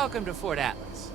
Welcome to Fort Atlas.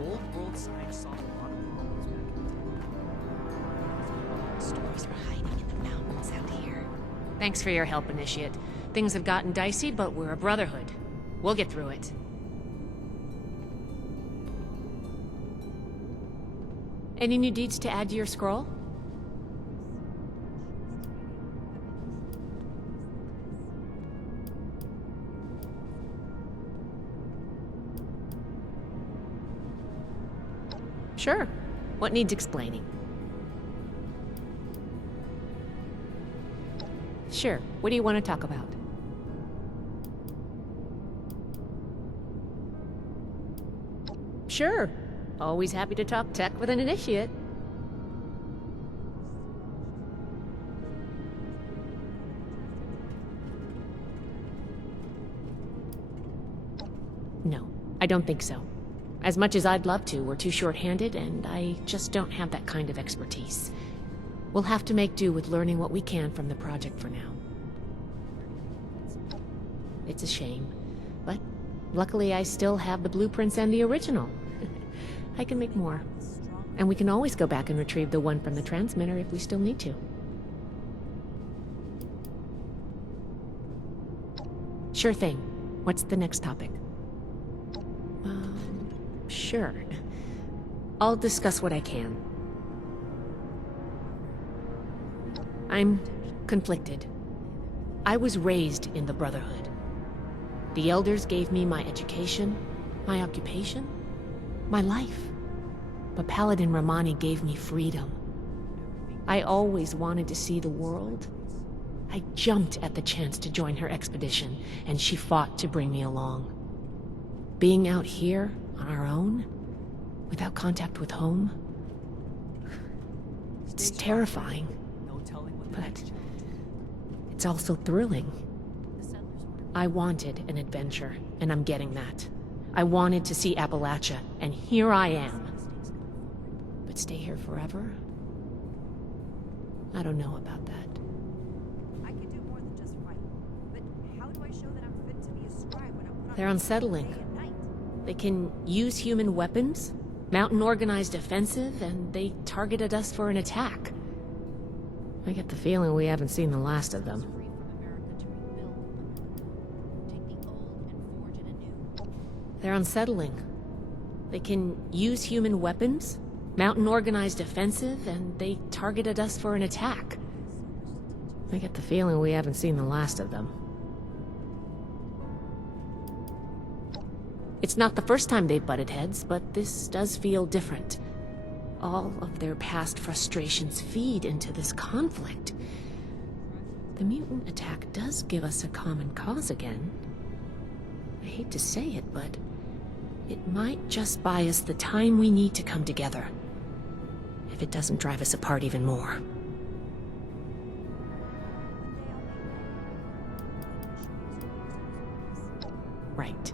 Old world science solved a lot of problems back in the day. Stories are hiding in the mountains out here. Thanks for your help, Initiate. Things have gotten dicey, but we're a brotherhood. We'll get through it. Any new deeds to add to your scroll? Sure. What needs explaining? Sure. What do you want to talk about? Sure. Always happy to talk tech with an initiate. No, I don't think so. As much as I'd love to, we're too short-handed, and I just don't have that kind of expertise. We'll have to make do with learning what we can from the project for now. It's a shame, but luckily I still have the blueprints and the original. I can make more. And we can always go back and retrieve the one from the transmitter if we still need to. Sure thing. What's the next topic? Sure. I'll discuss what I can. I'm conflicted. I was raised in the Brotherhood. The Elders gave me my education, my occupation, my life. But Paladin Romani gave me freedom. I always wanted to see the world. I jumped at the chance to join her expedition, and she fought to bring me along. Being out here, on our own, without contact with home, it's terrifying, but it's also thrilling. I wanted an adventure, and I'm getting that. I wanted to see Appalachia, and here I am. But stay here forever? I don't know about that. I could do more than just fight, but how do I show that I'm fit to be a scribe when I'm put on They're unsettling. day and night? They can use human weapons, mount an organized offensive, and they targeted us for an attack. I get the feeling we haven't seen the last of them. Free from America to rebuild America. Take the old and forge it anew. They're unsettling. They can use human weapons, mount an organized offensive, and they targeted us for an attack. I get the feeling we haven't seen the last of them. It's not the first time they've butted heads, but this does feel different. All of their past frustrations feed into this conflict. The mutant attack does give us a common cause again. I hate to say it, but it might just buy us the time we need to come together. If it doesn't drive us apart even more. Right.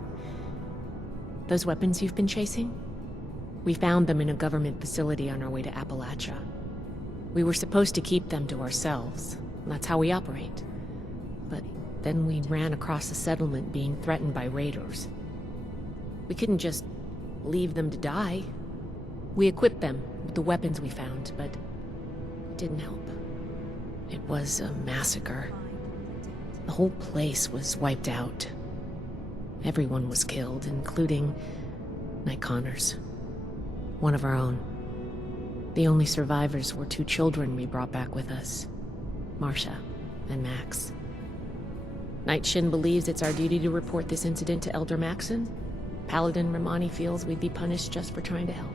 Those weapons you've been chasing? We found them in a government facility on our way to Appalachia. We were supposed to keep them to ourselves. That's how we operate. But then we ran across a settlement being threatened by raiders. We couldn't just leave them to die. We equipped them with the weapons we found, but it didn't help. It was a massacre. The whole place was wiped out. Everyone was killed, including Night Connors, one of our own. The only survivors were 2 children we brought back with us, Marcia and Max. Night Shin believes it's our duty to report this incident to Elder Maxon. Paladin Romani feels we'd be punished just for trying to help.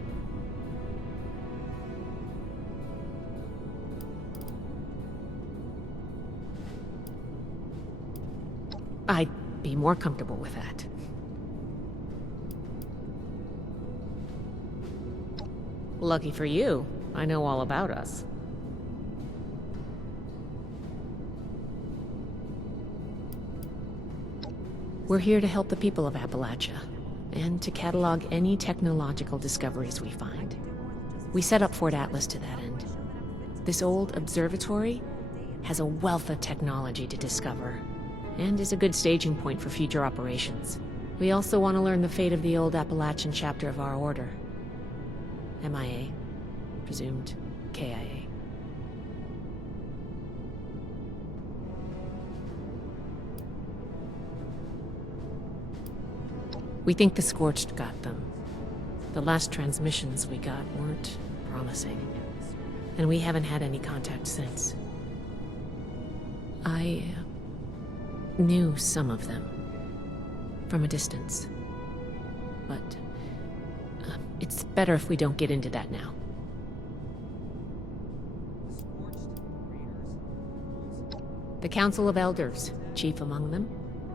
I'd be more comfortable with that. Lucky for you, I know all about us. We're here to help the people of Appalachia, and to catalog any technological discoveries we find. We set up Fort Atlas to that end. This old observatory has a wealth of technology to discover, and is a good staging point for future operations. We also want to learn the fate of the old Appalachian chapter of our order. MIA, presumed KIA. We think the Scorched got them. The last transmissions we got weren't promising, and we haven't had any contact since. I knew some of them from a distance, but it's better if we don't get into that now. The Council of Elders, chief among them,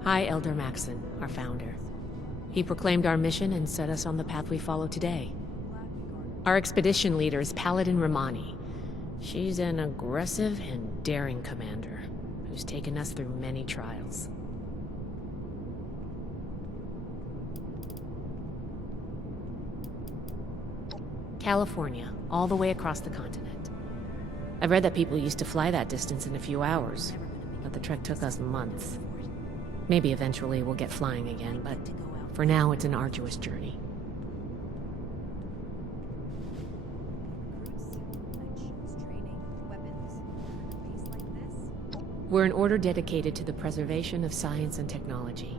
High Elder Maxon, our founder. He proclaimed our mission and set us on the path we follow today. Our expedition leader is Paladin Romani. She's an aggressive and daring commander who's taken us through many trials. California, all the way across the continent. I've read that people used to fly that distance in a few hours, but the trek took us months. Maybe eventually we'll get flying again, but for now it's an arduous journey. We're an order dedicated to the preservation of science and technology.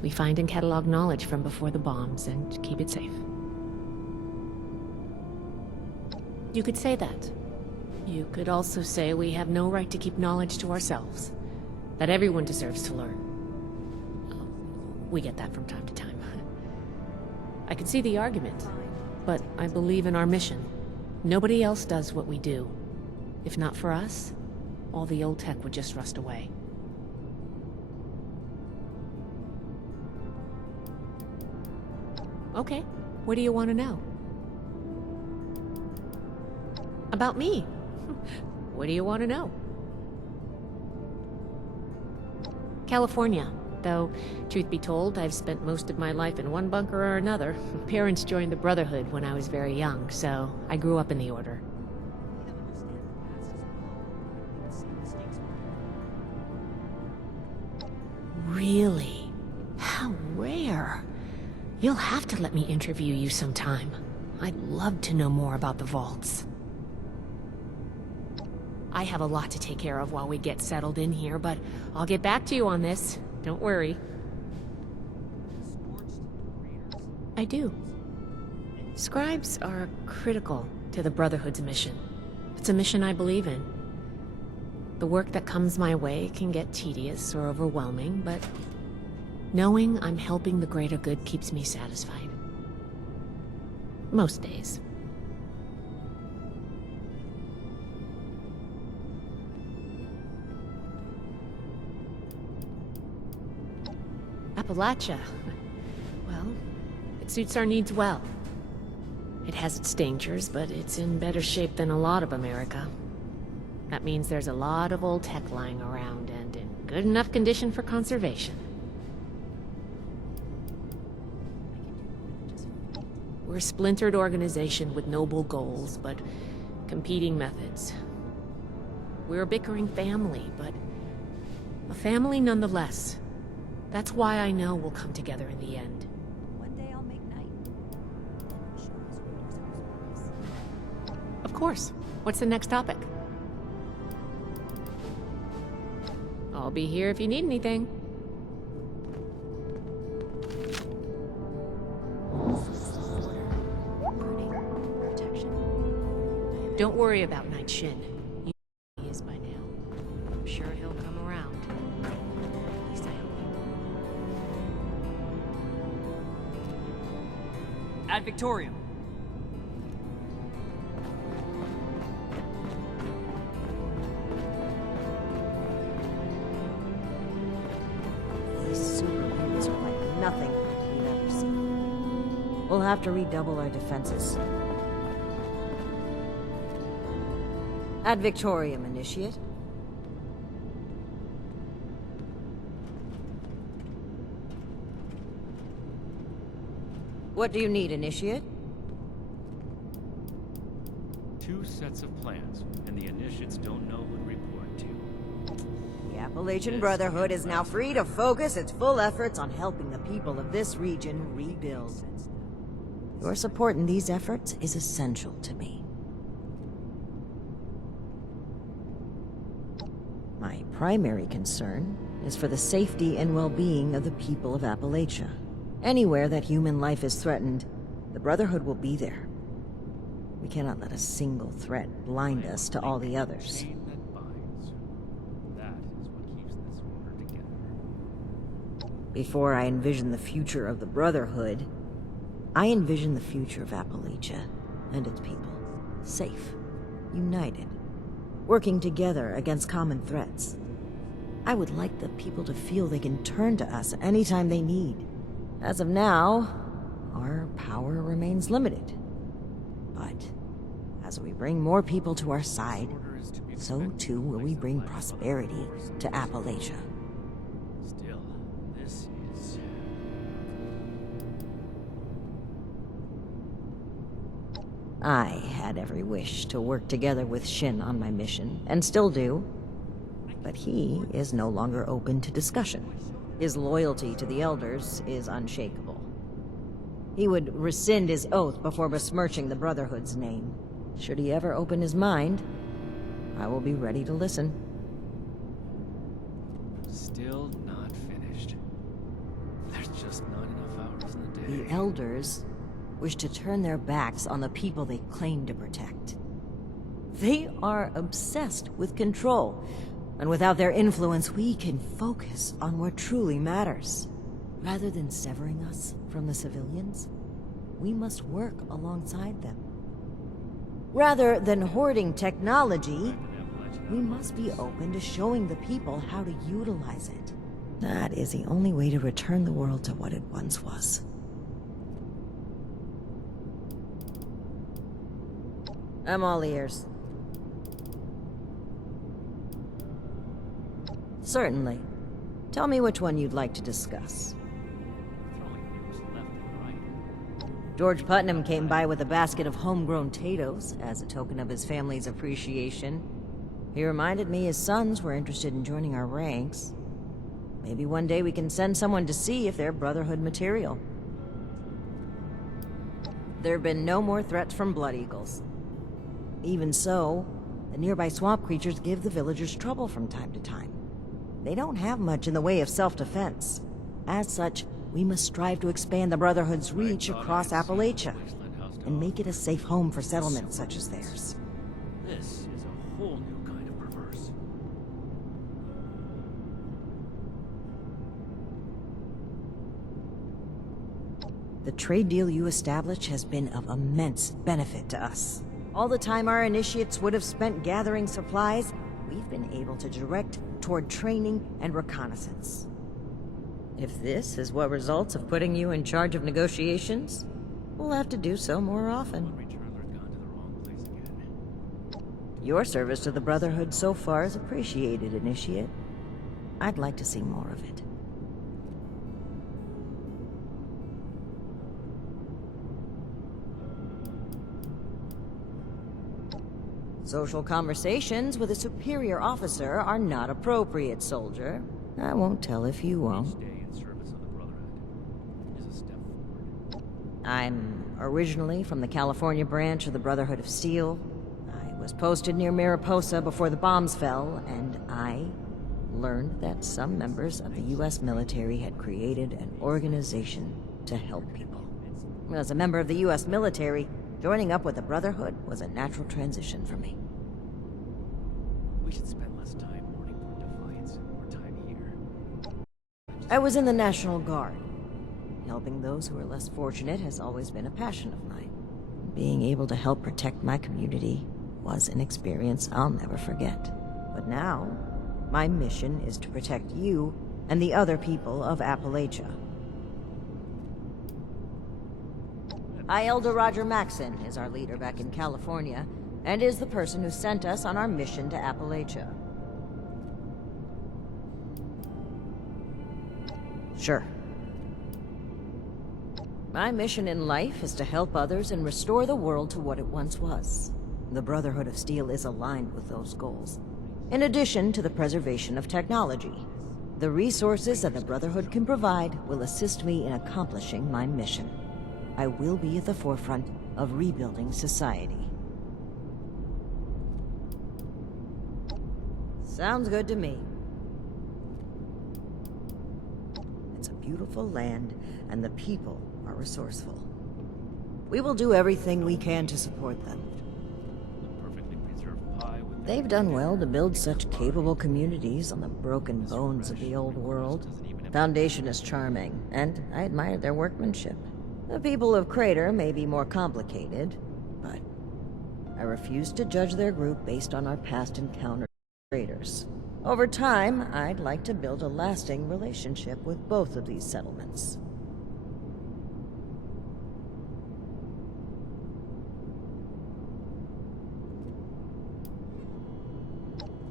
We find and catalog knowledge from before the bombs and keep it safe. You could say that. You could also say we have no right to keep knowledge to ourselves. That everyone deserves to learn. We get that from time to time. I could see the argument, but I believe in our mission. Nobody else does what we do. If not for us, all the old tech would just rust away. Okay, what do you want to know? About me. What do you want to know? California. Though, truth be told, I've spent most of my life in one bunker or another. Parents joined the Brotherhood when I was very young, so I grew up in the Order. Really? How rare. You'll have to let me interview you sometime. I'd love to know more about the vaults. I have a lot to take care of while we get settled in here, but I'll get back to you on this. Don't worry. I do. Scribes are critical to the Brotherhood's mission. It's a mission I believe in. The work that comes my way can get tedious or overwhelming, but knowing I'm helping the greater good keeps me satisfied. Most days. Appalachia. Well, it suits our needs well. It has its dangers, but it's in better shape than a lot of America. That means there's a lot of old tech lying around and in good enough condition for conservation. We're a splintered organization with noble goals, but competing methods. We're a bickering family, but A family nonetheless. That's why I know we'll come together in the end. One day I'll make night. And show those readers our stories. Of course. What's the next topic? I'll be here if you need anything. Burning. Protection. Don't worry about Night Shin. You know who he is by now. I'm sure he'll come around. At least I hope. Ad Victorium. These super mutants are like nothing we've ever seen. We'll have to redouble our defenses. Ad Victorium, Initiate. What do you need, Initiate? 2 sets of plans, and the initiates don't know who to report to. The Appalachian Yes, Brotherhood is now last free to focus its full efforts on helping the people of this region rebuild. Your support in these efforts is essential to me. My primary concern is for the safety and well-being of the people of Appalachia. Anywhere that human life is threatened, the Brotherhood will be there. We cannot let a single threat blind us to all the others. Chain that binds. That is what keeps this order together. Before I envision the future of the Brotherhood, I envision the future of Appalachia and its people. Safe, united, working together against common threats. I would like the people to feel they can turn to us anytime they need. As of now, our power remains limited. But as we bring more people to our side, so too will we bring prosperity to Appalachia. Still, this is... I had every wish to work together with Shin on my mission, and still do. But he is no longer open to discussion. His loyalty to the Elders is unshakable. He would rescind his oath before besmirching the Brotherhood's name. Should he ever open his mind, I will be ready to listen. Still not finished. There's just not enough hours in the day. The Elders wish to turn their backs on the people they claim to protect. They are obsessed with control, and without their influence, we can focus on what truly matters. Rather than severing us from the civilians, we must work alongside them. Rather than hoarding technology, we must be open to showing the people how to utilize it. That is the only way to return the world to what it once was. I'm all ears. Certainly. Tell me which one you'd like to discuss. Throwing nukes left and right. George Putnam came by with a basket of homegrown potatoes as a token of his family's appreciation. He reminded me his sons were interested in joining our ranks. Maybe one day we can send someone to see if they're Brotherhood material. There have been no more threats from Blood Eagles. Even so, the nearby swamp creatures give the villagers trouble from time to time. They don't have much in the way of self-defense. As such, we must strive to expand the Brotherhood's reach across Appalachia and make it a safe home for settlements such as theirs. This is a whole new kind of perverse. The trade deal you established has been of immense benefit to us. All the time our initiates would have spent gathering supplies, we've been able to direct toward training and reconnaissance. If this is what results of putting you in charge of negotiations, we'll have to do so more often. Returner's gone to the wrong place again. Your service to the Brotherhood so far is appreciated, Initiate. I'd like to see more of it. Social conversations with a superior officer are not appropriate, soldier. I won't tell if you won't. Each day in service of the Brotherhood is a step forward. I'm originally from the California branch of the Brotherhood of Steel. I was posted near Mariposa before the bombs fell, and I learned that some members of the U.S. military had created an organization to help people. As a member of the U.S. military, joining up with the Brotherhood was a natural transition for me. We should spend less time mourning for Defiance, more time here. I was in the National Guard. Helping those who are less fortunate has always been a passion of mine. Being able to help protect my community was an experience I'll never forget. But now, my mission is to protect you and the other people of Appalachia. High Elder Roger Maxson is our leader back in California, and is the person who sent us on our mission to Appalachia. Sure. My mission in life is to help others and restore the world to what it once was. The Brotherhood of Steel is aligned with those goals, in addition to the preservation of technology. The resources that the Brotherhood can provide will assist me in accomplishing my mission. I will be at the forefront of rebuilding society. Sounds good to me. It's a beautiful land, and the people are resourceful. We will do everything we can to support them. The perfectly preserved pie with They've done well to build such capable communities on the broken bones of the old world. Foundation is charming, and I admire their workmanship. The people of Crater may be more complicated, but I refuse to judge their group based on our past encounters with Craters. Over time, I'd like to build a lasting relationship with both of these settlements.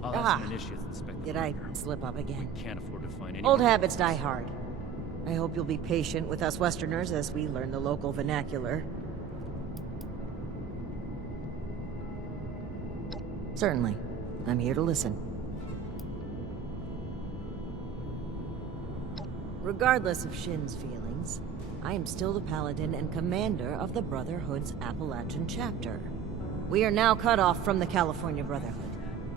I'll have some initiates inspect the Did I bunker. slip up again? Can't afford to find any Old more habits die bodies. hard. I hope you'll be patient with us Westerners as we learn the local vernacular. Certainly. I'm here to listen. Regardless of Shin's feelings, I am still the Paladin and commander of the Brotherhood's Appalachian chapter. We are now cut off from the California Brotherhood.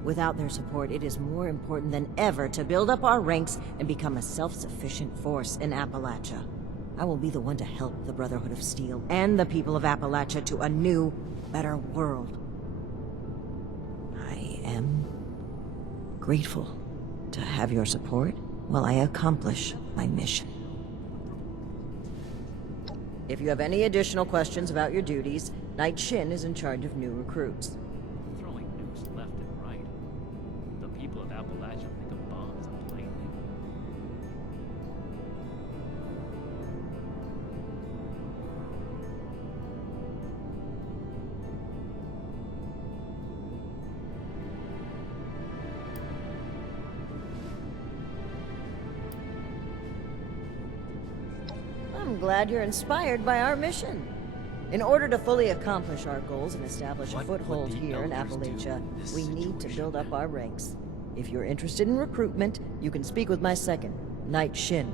Without their support, it is more important than ever to build up our ranks and become a self-sufficient force in Appalachia. I will be the one to help the Brotherhood of Steel and the people of Appalachia to a new, better world. I am grateful to have your support while I accomplish my mission. If you have any additional questions about your duties, Knight Shin is in charge of new recruits. Throwing nukes left and right. The people of Appalachia think a bomb is a plaything. I'm glad you're inspired by our mission. In order to fully accomplish our goals and establish a What would foothold the here in elders do Appalachia, in this we need to situation? build up our ranks. If you're interested in recruitment, you can speak with my second, Knight Shin.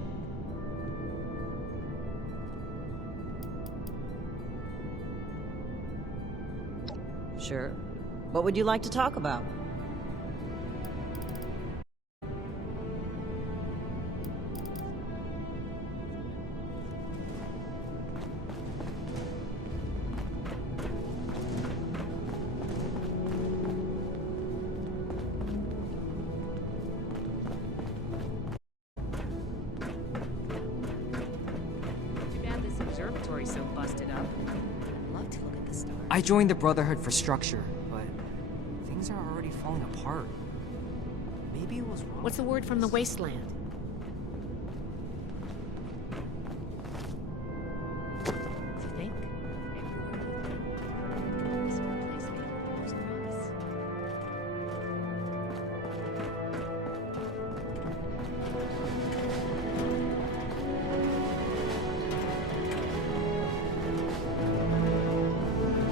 Sure. What would you like to talk about? Too bad this observatory's so busted up. I'd love to look at the stars. I joined the Brotherhood for structure, but things are already falling apart. Maybe it was wrong. What's the word from the wasteland? Do you think? This place made of most promise.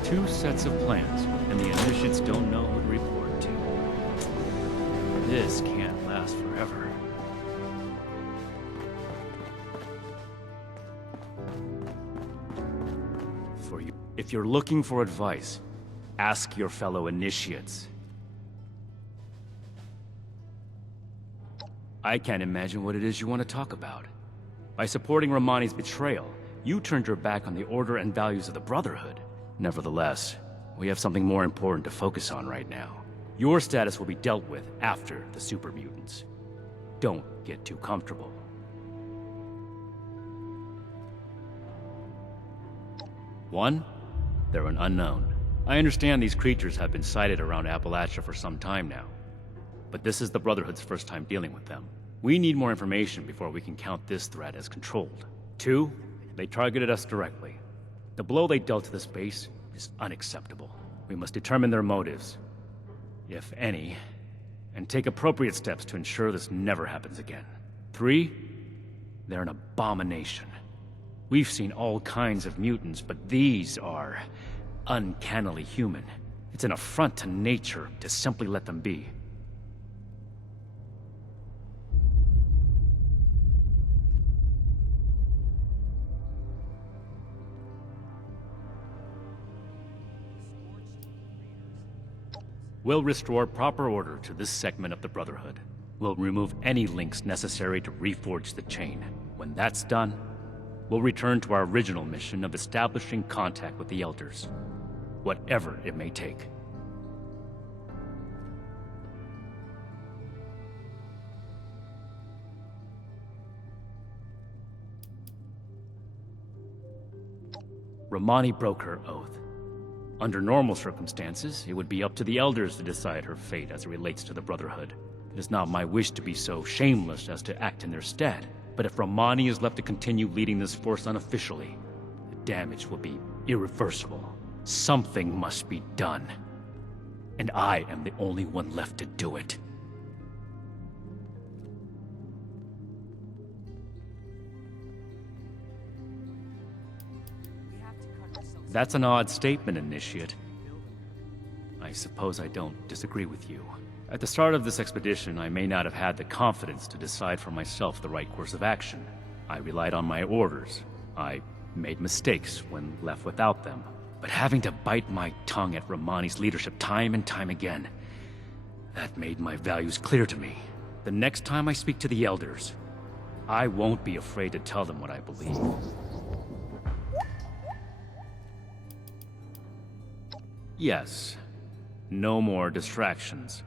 Two sets of plans, and the initiates don't know who to report to. This can't last forever. If you're looking for advice, ask your fellow initiates. I can't imagine what it is you want to talk about. By supporting Romani's betrayal, you turned your back on the order and values of the Brotherhood. Nevertheless, we have something more important to focus on right now. Your status will be dealt with after the super mutants. Don't get too comfortable. One, they're an unknown. I understand these creatures have been sighted around Appalachia for some time now, but this is the Brotherhood's first time dealing with them. We need more information before we can count this threat as controlled. Two, they targeted us directly. The blow they dealt to this base is unacceptable. We must determine their motives, if any, and take appropriate steps to ensure this never happens again. Three, they're an abomination. We've seen all kinds of mutants, but these are uncannily human. It's an affront to nature to simply let them be. We'll restore proper order to this segment of the Brotherhood. We'll remove any links necessary to reforge the chain. When that's done, we'll return to our original mission of establishing contact with the Elders, whatever it may take. Romani broke her oath. Under normal circumstances, it would be up to the Elders to decide her fate as it relates to the Brotherhood. It is not my wish to be so shameless as to act in their stead, but if Romani is left to continue leading this force unofficially, the damage will be irreversible. Something must be done, and I am the only one left to do it. That's an odd statement, Initiate. I suppose I don't disagree with you. At the start of this expedition, I may not have had the confidence to decide for myself the right course of action. I relied on my orders. I made mistakes when left without them. But having to bite my tongue at Romani's leadership time and time again, that made my values clear to me. The next time I speak to the Elders, I won't be afraid to tell them what I believe. Yes. No more distractions.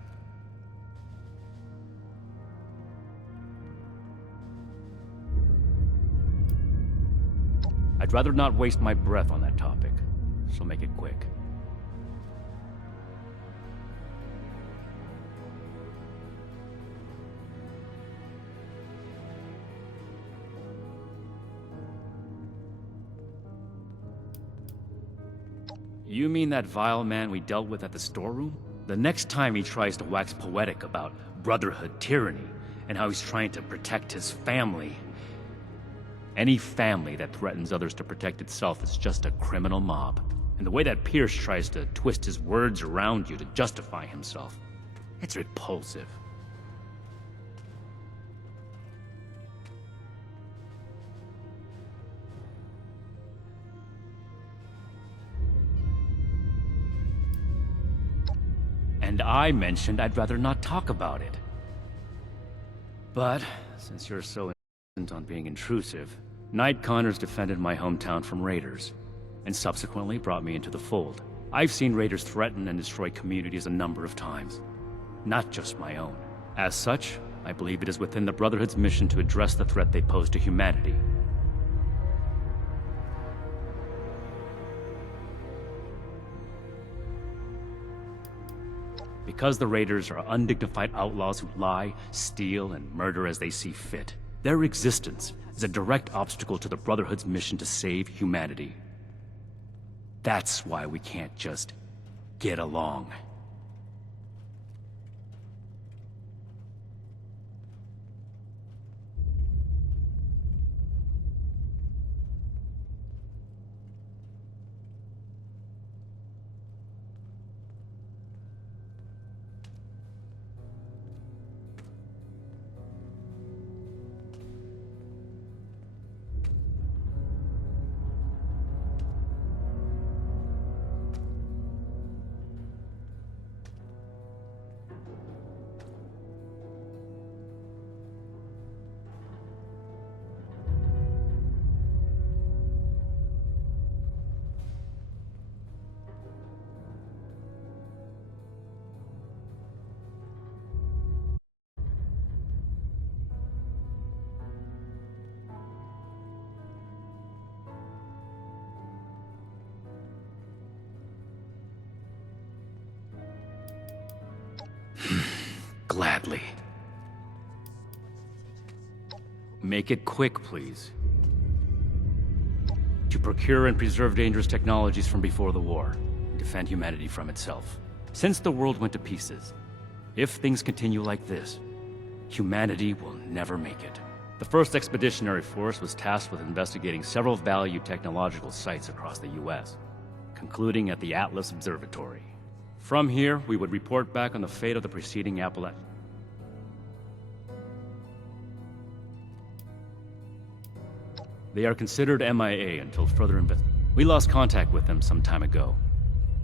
I'd rather not waste my breath on that topic, so make it quick. You mean that vile man we dealt with at the storeroom? The next time he tries to wax poetic about Brotherhood tyranny and how he's trying to protect his family. Any family that threatens others to protect itself is just a criminal mob. And the way that Pierce tries to twist his words around you to justify himself, it's repulsive. And I mentioned I'd rather not talk about it. But, since you're so insistent on being intrusive, Night Connors defended my hometown from raiders, and subsequently brought me into the fold. I've seen raiders threaten and destroy communities a number of times, not just my own. As such, I believe it is within the Brotherhood's mission to address the threat they pose to humanity. Because the raiders are undignified outlaws who lie, steal, and murder as they see fit, their existence is a direct obstacle to the Brotherhood's mission to save humanity. That's why we can't just get along. Gladly. Make it quick, please. To procure and preserve dangerous technologies from before the war, and defend humanity from itself. Since the world went to pieces, if things continue like this, humanity will never make it. The first expeditionary force was tasked with investigating several valued technological sites across the US, concluding at the Atlas Observatory. From here, we would report back on the fate of the preceding Appalachian. They are considered MIA until further investigation. We lost contact with them some time ago.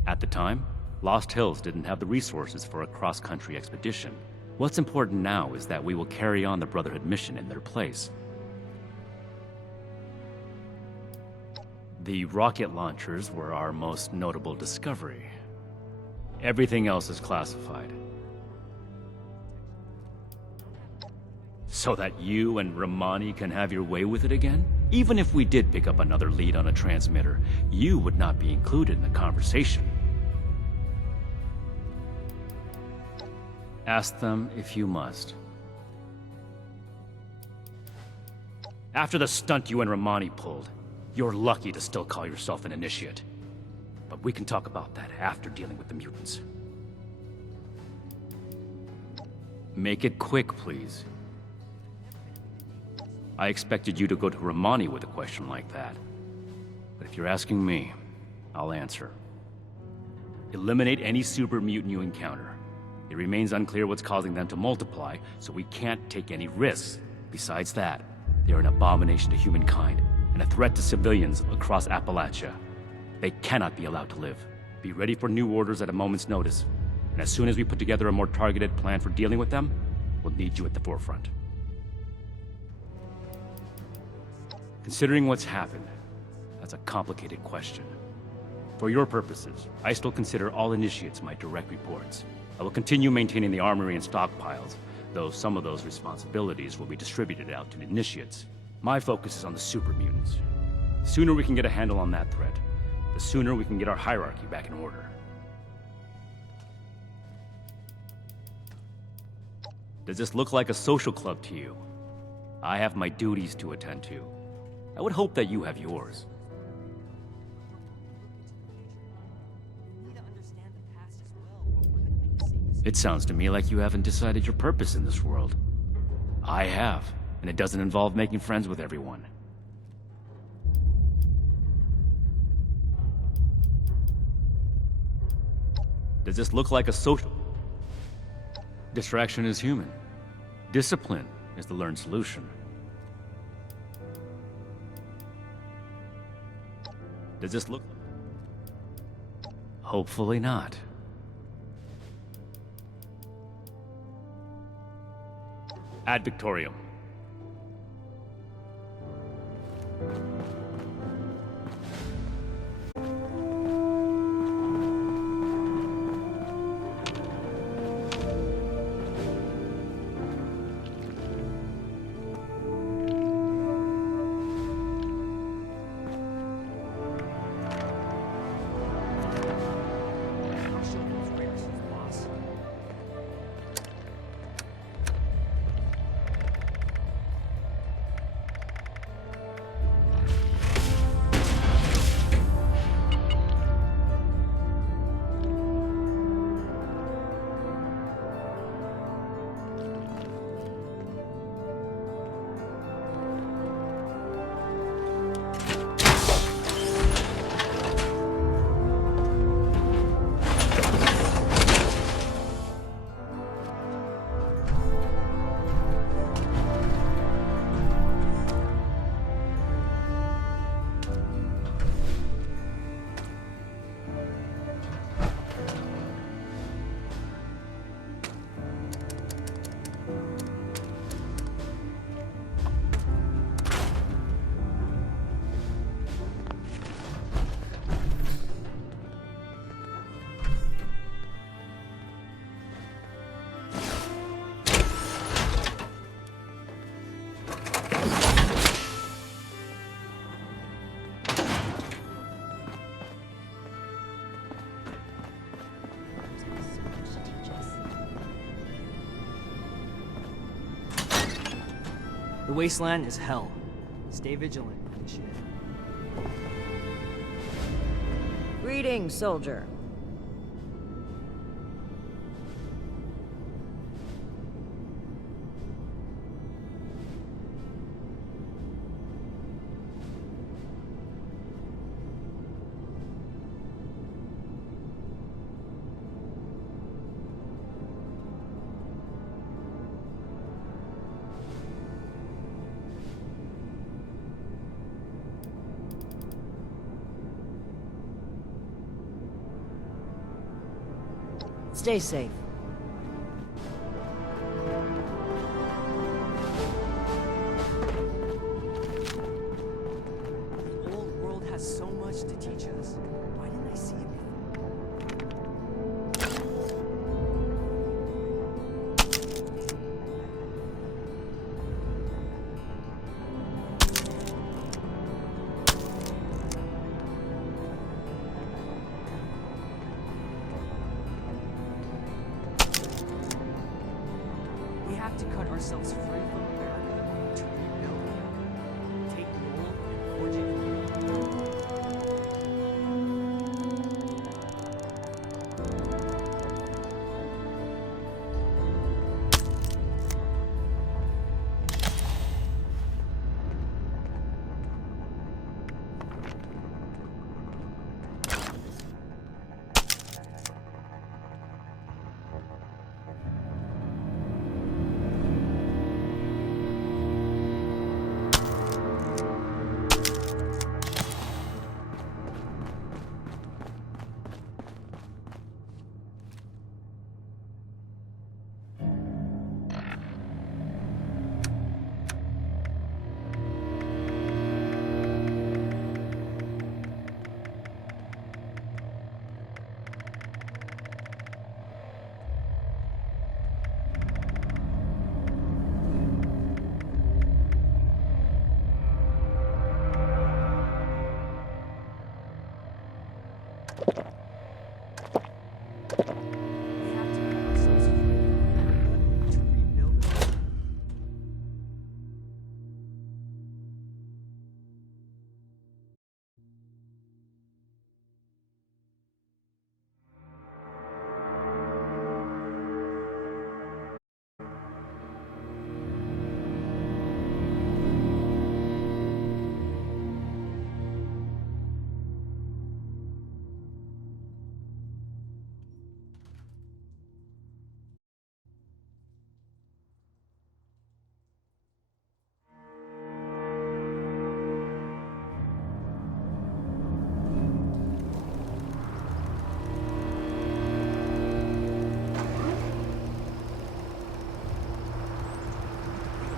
At the time, Lost Hills didn't have the resources for a cross-country expedition. What's important now is that we will carry on the Brotherhood mission in their place. The rocket launchers were our most notable discovery. Everything else is classified. So that you and Romani can have your way with it again? Even if we did pick up another lead on a transmitter, you would not be included in the conversation. Ask them if you must. After the stunt you and Romani pulled, you're lucky to still call yourself an initiate. But we can talk about that after dealing with the mutants. Make it quick, please. I expected you to go to Romani with a question like that. But if you're asking me, I'll answer. Eliminate any super mutant you encounter. It remains unclear what's causing them to multiply, so we can't take any risks. Besides that, they're an abomination to humankind, and a threat to civilians across Appalachia. They cannot be allowed to live. Be ready for new orders at a moment's notice. And as soon as we put together a more targeted plan for dealing with them, we'll need you at the forefront. Considering what's happened, that's a complicated question. For your purposes, I still consider all initiates my direct reports. I will continue maintaining the armory and stockpiles, though some of those responsibilities will be distributed out to the initiates. My focus is on the super mutants. The sooner we can get a handle on that threat, the sooner we can get our hierarchy back in order. Does this look like a social club to you? I have my duties to attend to. I would hope that you have yours. It sounds to me like you haven't decided your purpose in this world. I have, and it doesn't involve making friends with everyone. Does this look like a social... Distraction is human. Discipline is the learned solution. Does this look... Hopefully not. Ad Victorium. The wasteland is hell. Stay vigilant, Initiate. Greetings, soldier. Stay safe. The old world has so much to teach us. Why didn't I see it before? We have to cut ourselves free from America to rebuild it. Take the old and forge it new. We have to cut ourselves free from America to rebuild it.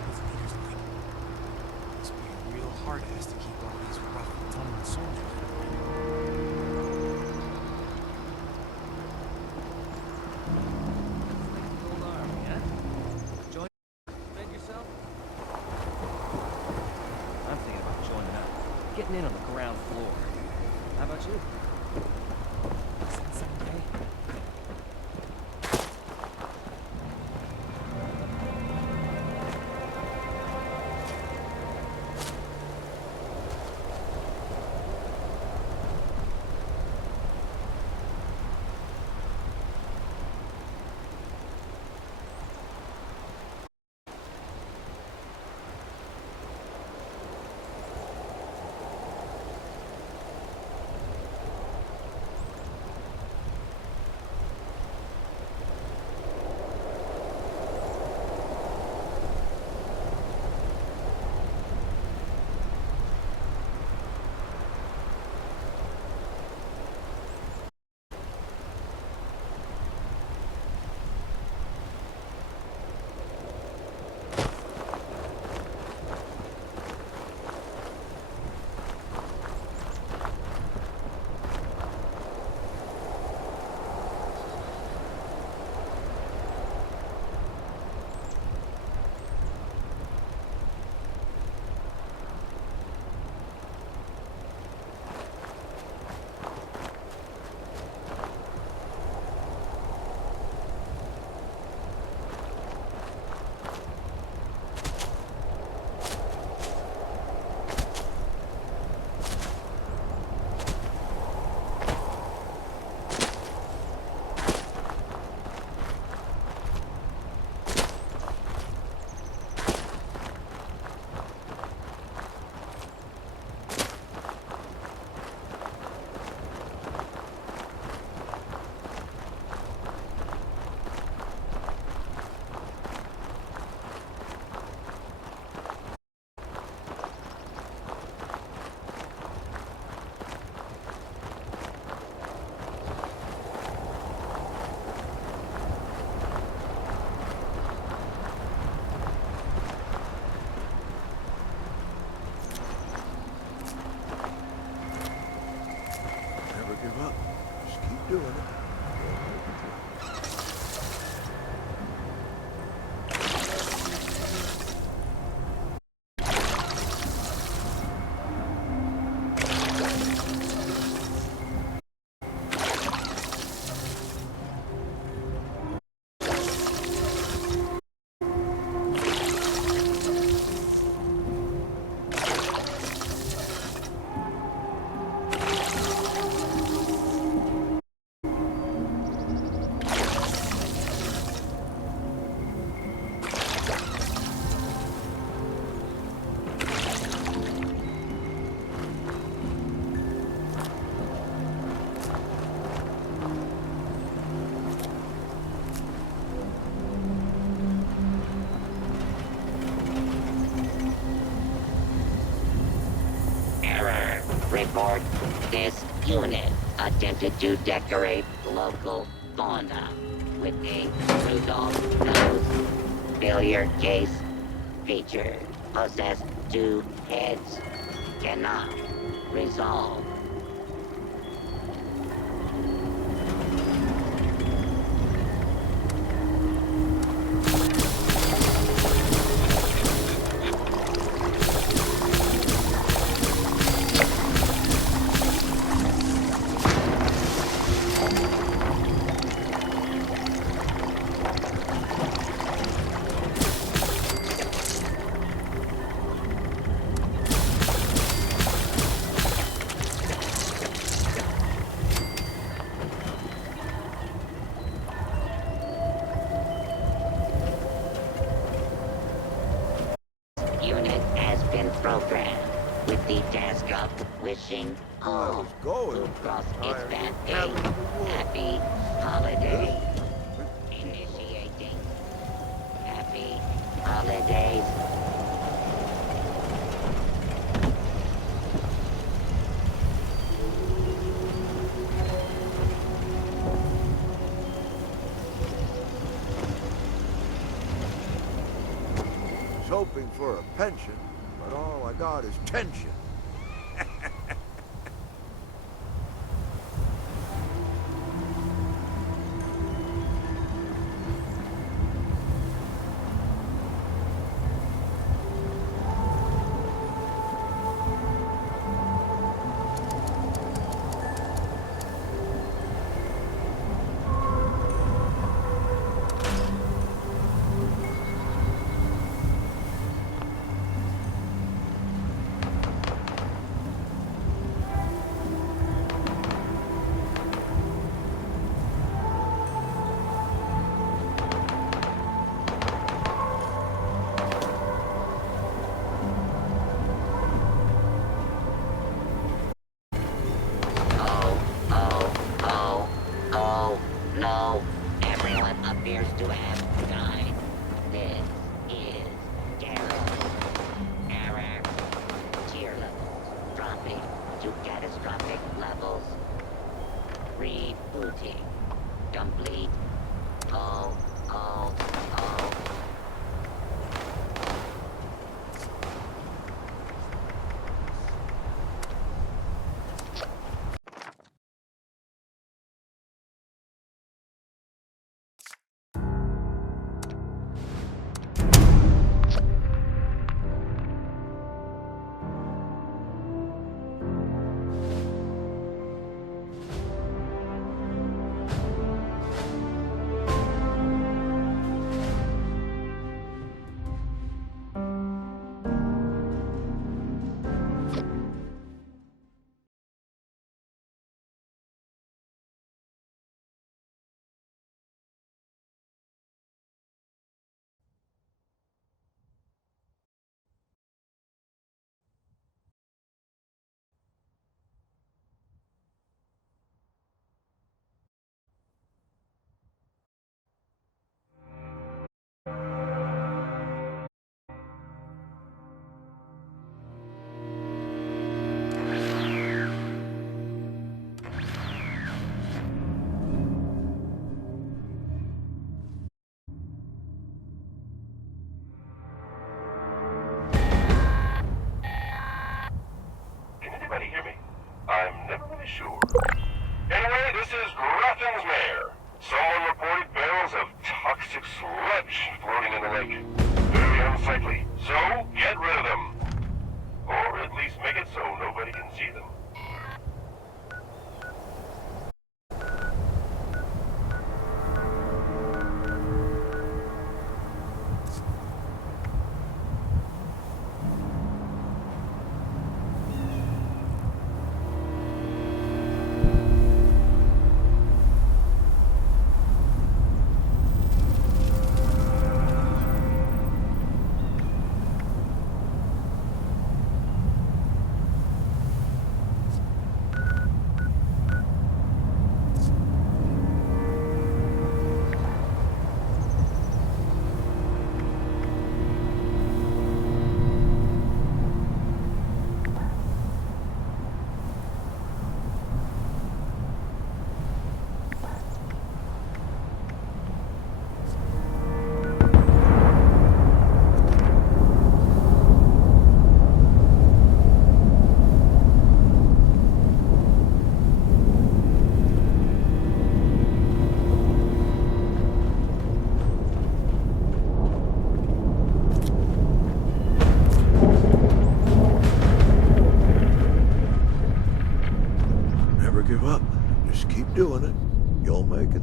Those leaders like must be a real hard ass to keep all these rough and tumble soldiers in line. Old army, huh? Join Fed yourself? I'm thinking about joining up. Getting in on the ground floor. How about you? Someday. report. This unit attempted to decorate local fauna with a Rudolph nose. Failure case featured. Possessed 2 heads. Cannot resolve. Unit has been programmed with the task of wishing all who cross its path a happy holiday. Initiating happy holidays. Hoping for a pension, but all I got is tension. No, everyone appears to have died. This is terrible. Error. Tier levels dropping to catastrophic levels. Rebooting. Complete. Oh.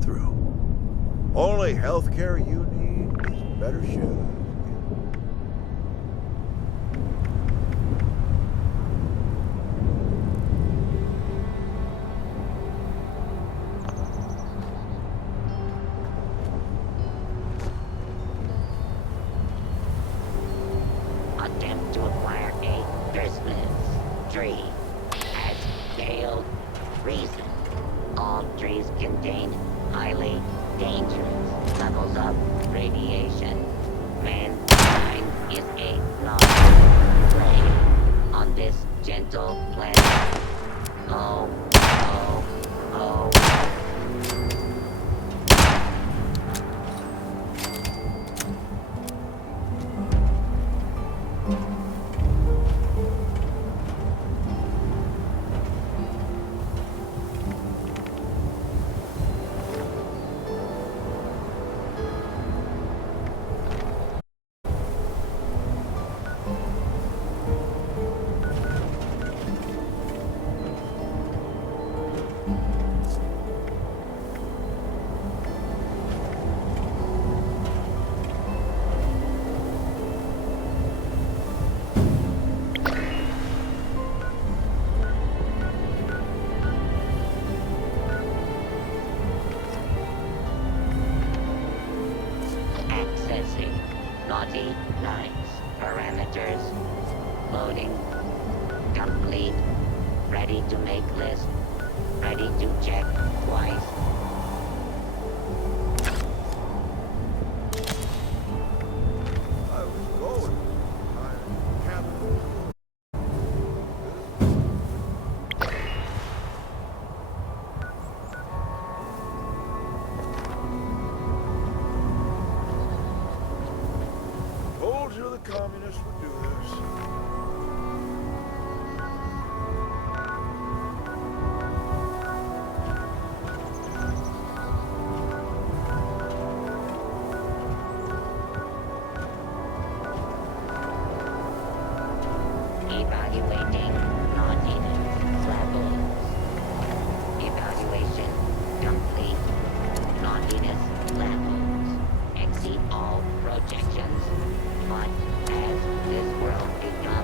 get through. Only healthcare you need is better shoes. Attempt to acquire a Christmas tree at scale reason. All trees contain highly dangerous levels of radiation. Mankind is a non-prey on this gentle planet. Oh, oh, oh. Accessing naughty nights parameters. Loading. Complete. Ready to make list. Ready to check twice. I was going. I can't. Told you the communists would do this. Evaluating naughtiness levels. Evaluation complete. Naughtiness levels exceed all projections. But as this world becomes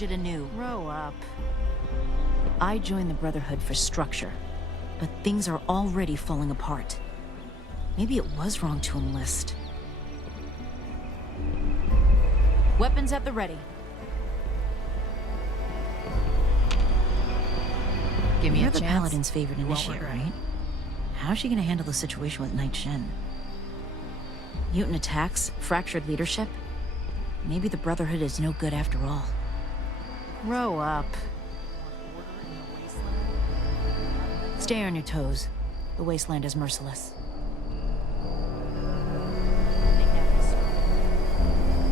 forge it anew. Grow up. I joined the Brotherhood for structure, but things are already falling apart. Maybe it was wrong to enlist. Weapons at the ready. Give me You're a the chance. Paladin's favorite You won't initiate, regret it. right? How's she gonna handle the situation with Night Shen? Mutant attacks, fractured leadership. Maybe the Brotherhood is no good after all. Grow up. Order in the wasteland? Stay on your toes. The wasteland is merciless. Make that be strong.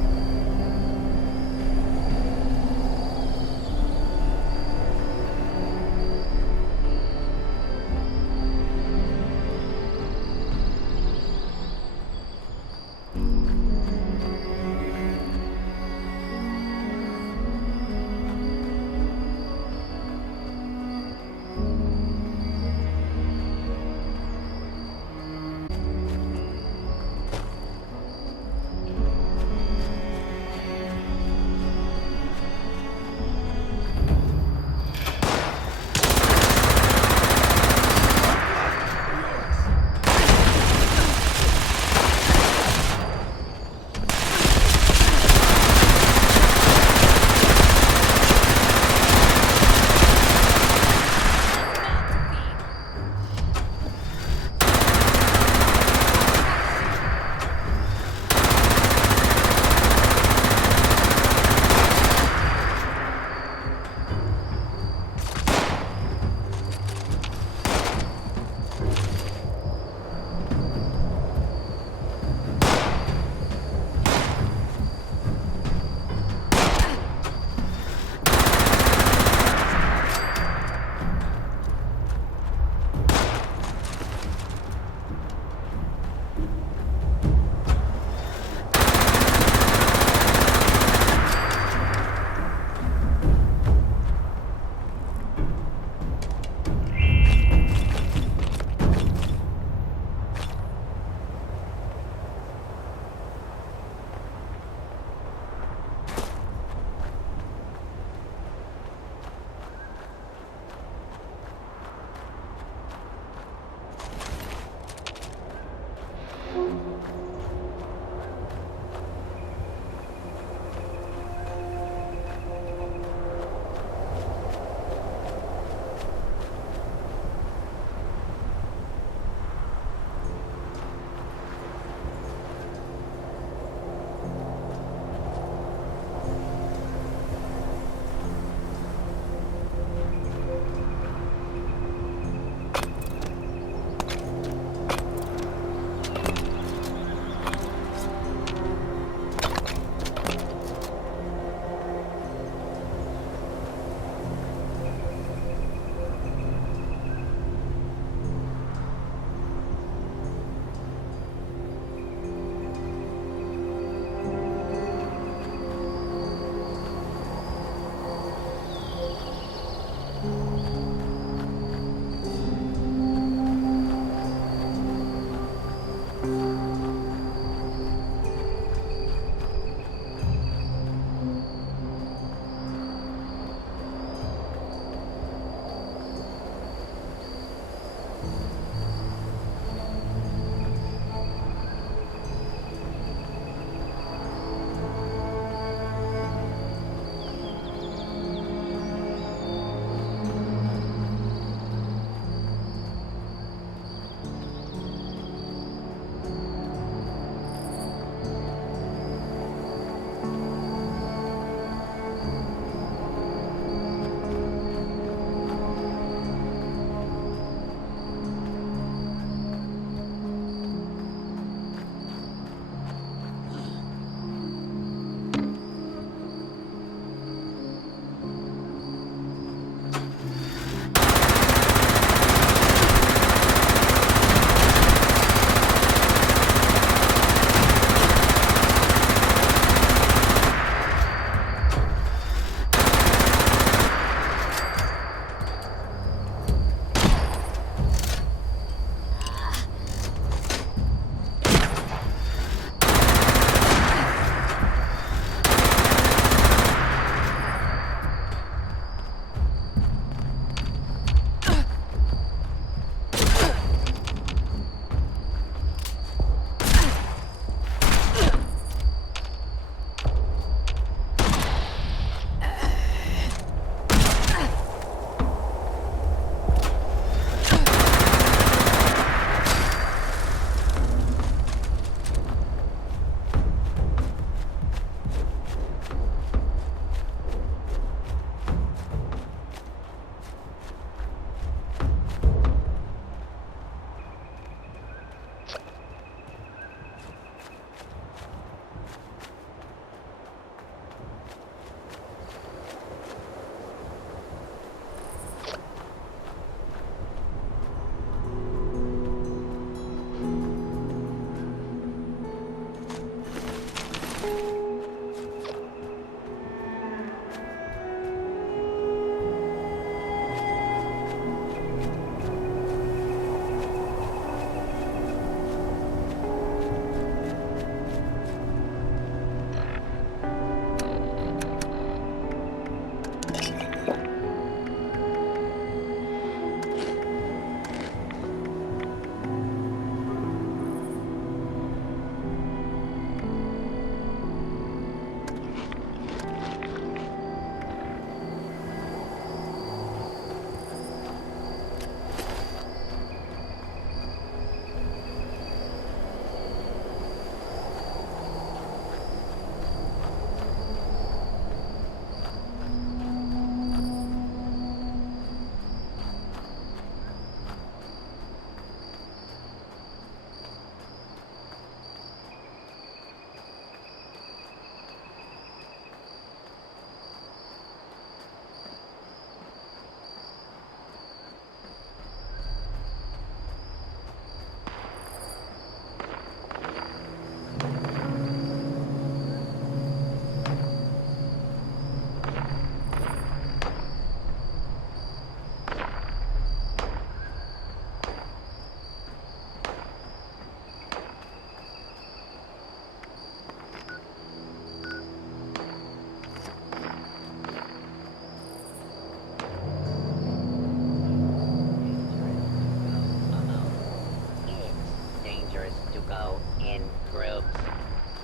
go in groups.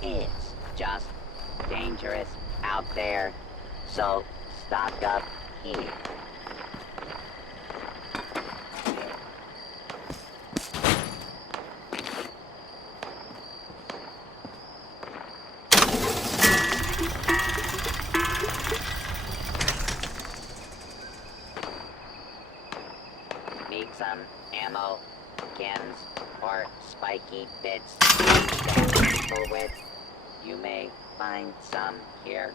It's just dangerous out there. So stock up here. Need some ammo, chems, or spiky bits to stab people with? You may find some here.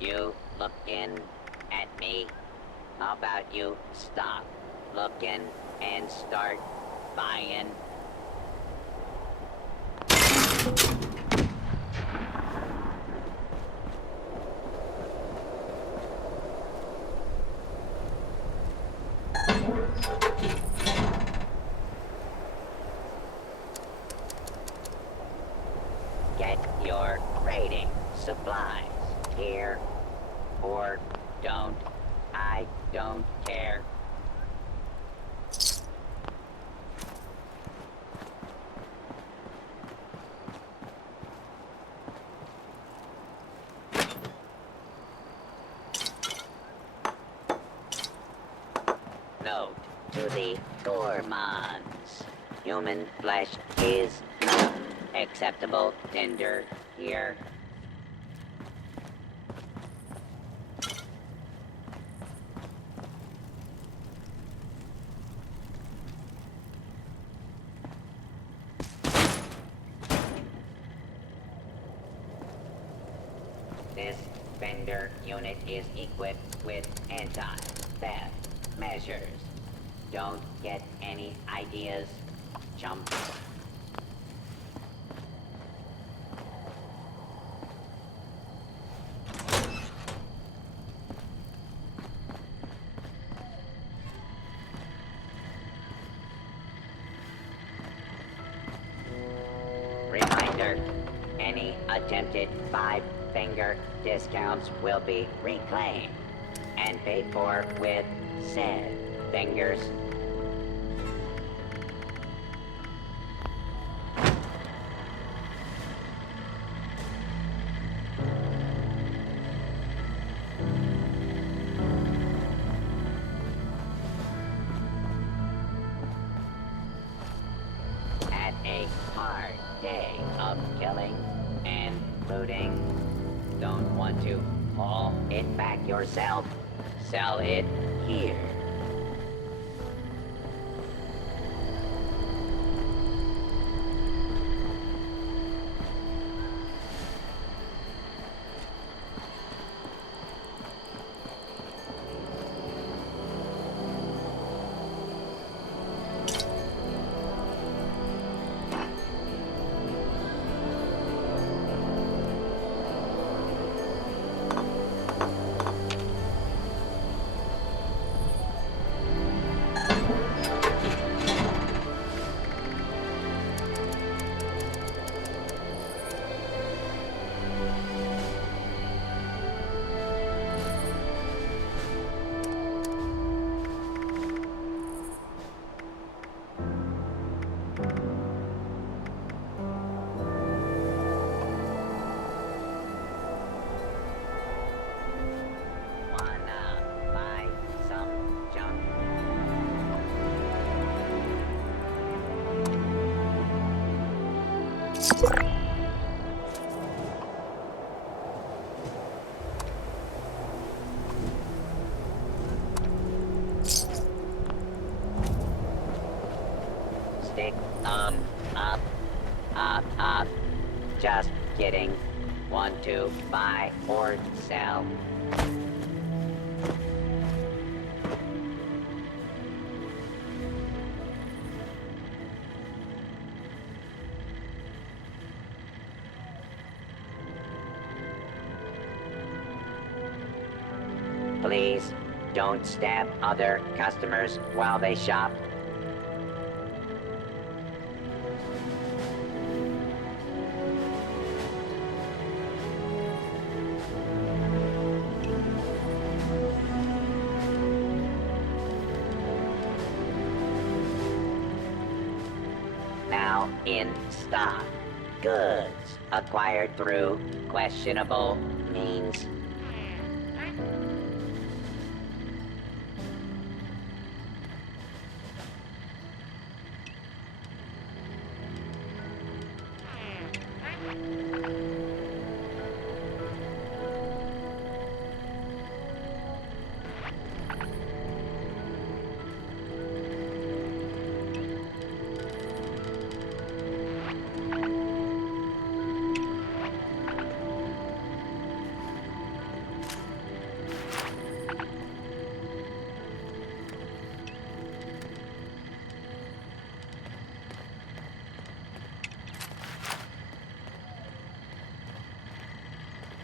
You looking at me? How about you stop looking and start buying? Get your raiding supplies here or don't. I don't care. Note to the gourmands. Human flesh is not acceptable tinder here. This vendor unit is equipped with anti-theft measures. Don't get any ideas, chump. Reminder, any attempted five-finger discounts will be reclaimed and paid for with said fingers. At a hard day of killing and looting, don't want to haul it back yourself? Sell it here. Wanna buy some junk? Stick up, up. Just kidding. Want to buy or sell? Please don't stab other customers while they shop. now in stock. Goods acquired through questionable means.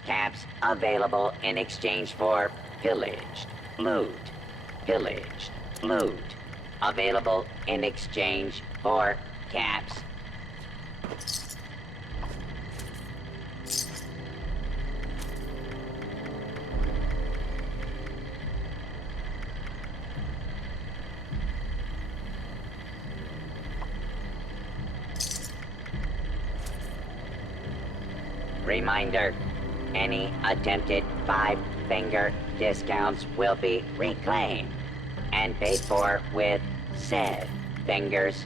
Caps available in exchange for pillaged loot. Pillaged loot. Available in exchange for caps. Reminder. Any attempted five-finger discounts will be reclaimed and paid for with said fingers.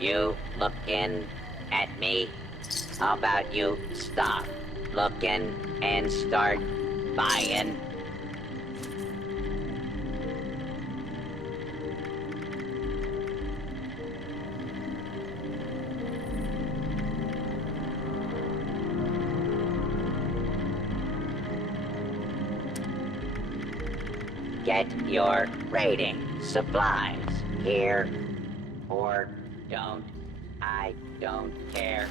You looking at me? How about you stop looking and start buying? Get your rating supplies here or don't. I don't care.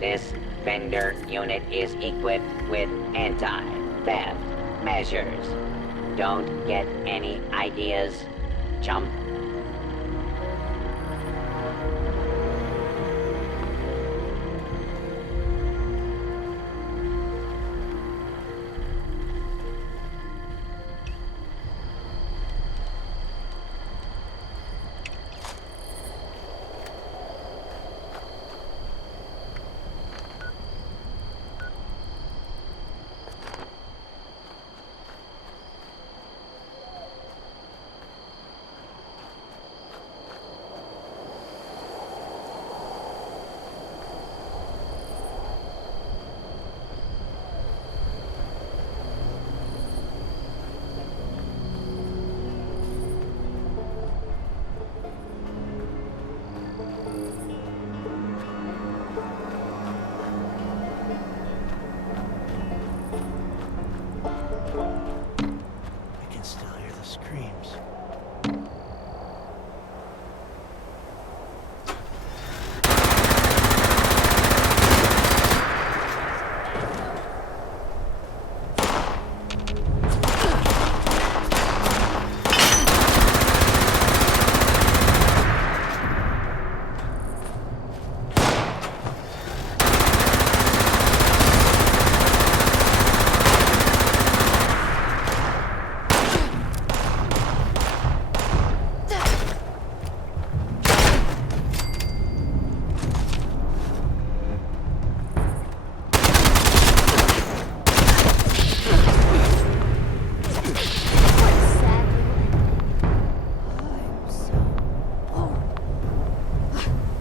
This vendor unit is equipped with anti-theft measures. Don't get any ideas, chump? screams.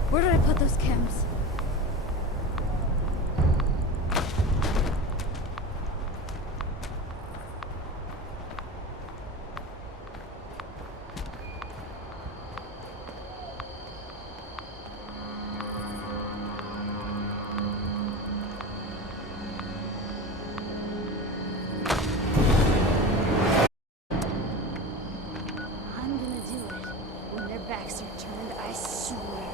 Where did I put those chems? I'm gonna do it. When their backs are turned, I swear.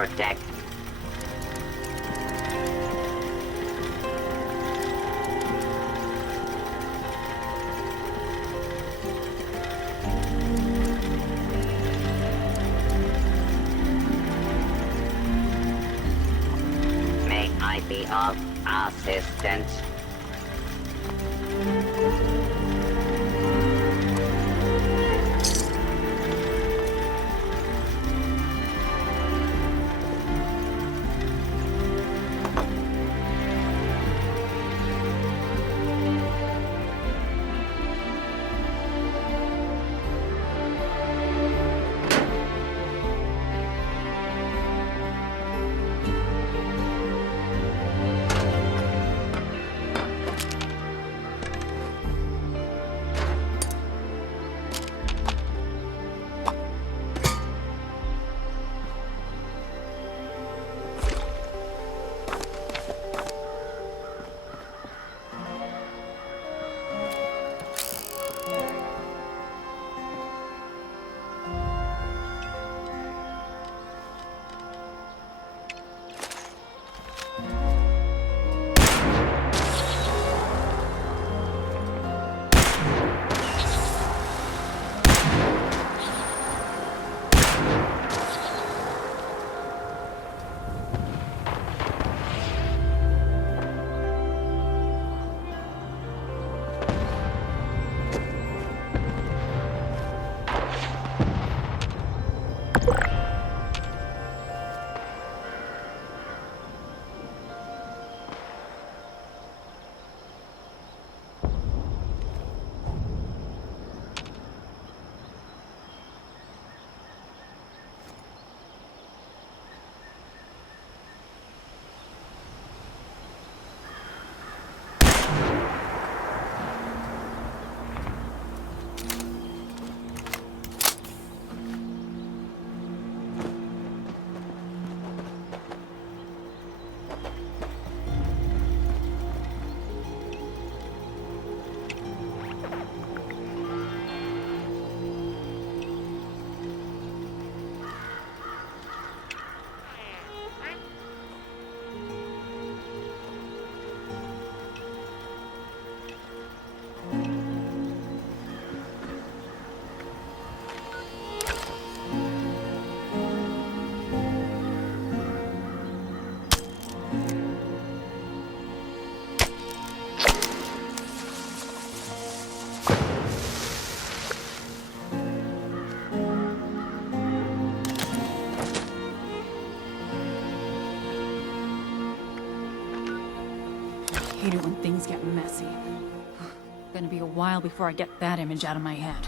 protect. May I be of assistance? Hate it when things get messy. Gonna be a while before I get that image out of my head.